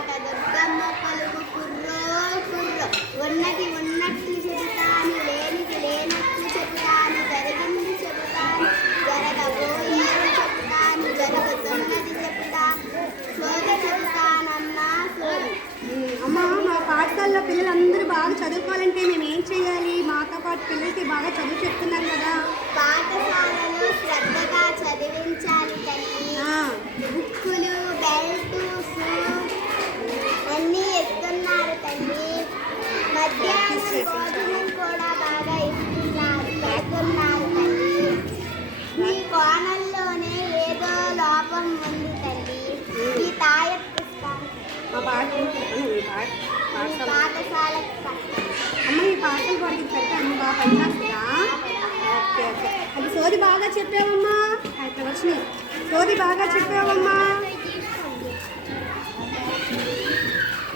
పాట దుర్గమ్మ పలుకు కుర్రో కుర్రో ఉన్నది ఉన్నట్టు చెబుతాను లేనిది లేనట్టు చెబుతాను జరిగింది చెబుతాను జరగబోయేది చెబుతాను జరుగుతున్నది చెబుతాను సోది చెబుతానమ్మా సోది. అమ్మ మా పాఠశాలలో పిల్లలందరూ బాగా చదువుకోవాలంటే మేము ఏం చేయాలి? మాతో పాటు పిల్లలకి బాగా చదువు చెప్తున్నాం కదా. పాఠశాలలో శ్రద్ధగా చదివించాలి తల్లి. బుక్కులు బెల్టు అన్నీ ఇస్తున్నారు తల్లి. మధ్యాహ్నం భోజనం కూడా బాగా పెడుతున్నారు తల్లి. మీ కోణంలోనే ఏదో లోపం ఉంది తల్లి. ఈ తాయెత్తిస్తాను పాఠశాల అమ్మ ఈ పాటలు పాడితే అన్ని బాగా పనిచేస్తుందా? Okay okay. అది సోది బాగా చెప్పావమ్మా. ఇట్లా వచ్చినాయి. సోది బాగా చెప్పావమ్మా.